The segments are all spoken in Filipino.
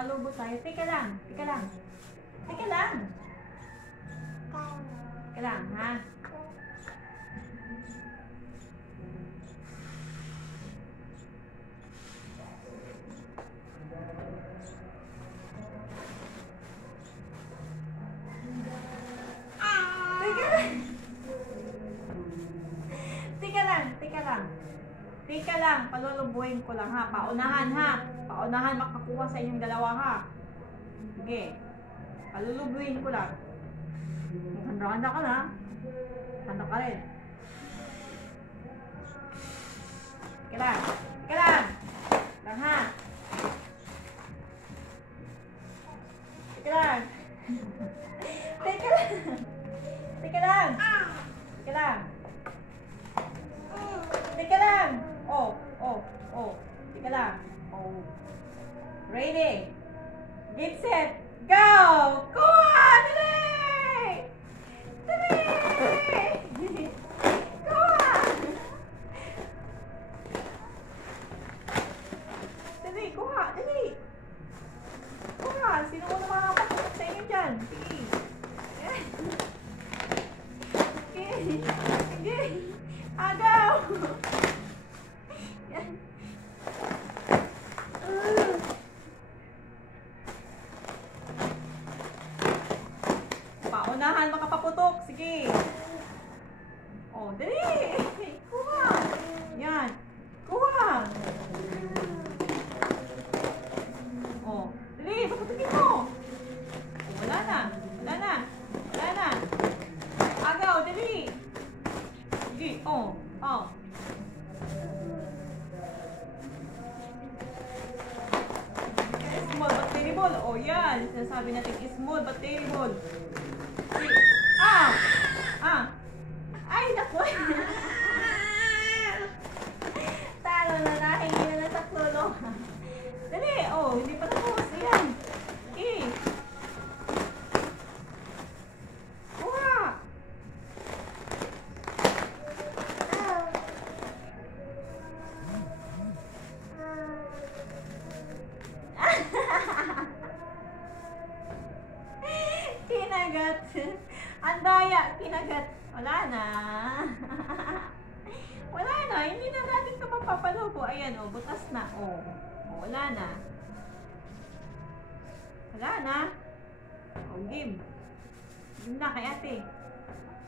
Papalubo tayo. Teka lang. Teka lang. Teka lang. Teka lang, ha? Teka lang. Teka lang. Teka lang. Palulubuhin ko lang, ha? Paunahan, ha? Paunahan makakuha sa inyong dalawa, ha? Sige. Palulubuhin ko lang. Handa-handa ka na. Handa ka rin. Teka lang. Teka lang. Lang, ha? Teka lang. Teka lang. Teka lang. Teka lang. Teka lang. Oh. Teka lang. Oh. Ready. Get set. Go! Kuha! Dali! Dali! Kuha! Dali, kuha! Dali! Kuha! Sino mo naman makapatok sa inyo dyan? Sige. Sige. Sige. Agaw! Yan. Paunahan makapaputok. Sige. Oh, dali. Kuha. Yan. Kuha. Oh, dali. Paputukin mo. Oh, wala na. Wala na. Wala na. Agaw, dali. Sige. Oh. Small but terrible. Oh, yan. Sinasabi natin small but terrible. Ay, naku. Talo na, nahingi na sa tulong. Dali, oh, hindi pa tapos. Ayan. Okay. Kuha. Kinagat. Ang daya, kinagat. Wala na. Wala na. Hindi na natin ito mapapalubo. Ayan, oh, butas na. Oh, wala na. Wala na. Oh, game. Game na kay ate.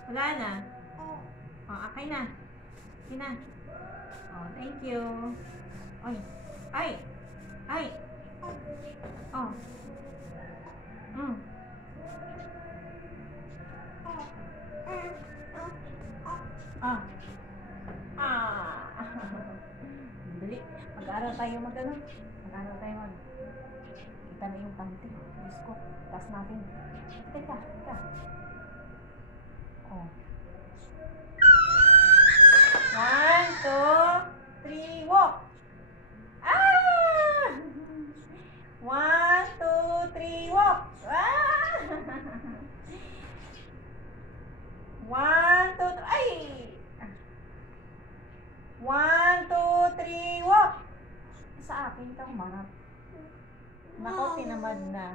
Wala na. Oh, akay na. Okay na. Oh, thank you. Ay. Ay. Ay. Oh. Dali. Mag-aaral tayo mag-ano? Mag-aaral tayo mag... Kita na yung panty. Diyos ko. Taas natin. Teka. Oh. 1, 2, 3, walk! 1, 2, 3, walk! 1, 2, 3, ay! 1, 2, 3, walk! Sa akin ka humarap. Nako, tinamad na.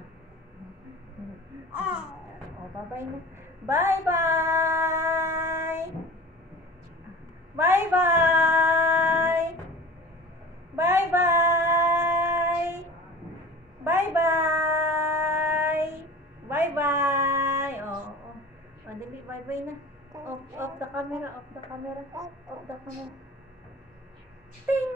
Oh, bye-bye na. Bye-bye! Bye-bye! Bye-bye! Bye-bye! Bye-bye! Oh, dali, bye-bye na. Off the camera, off the camera. Ting!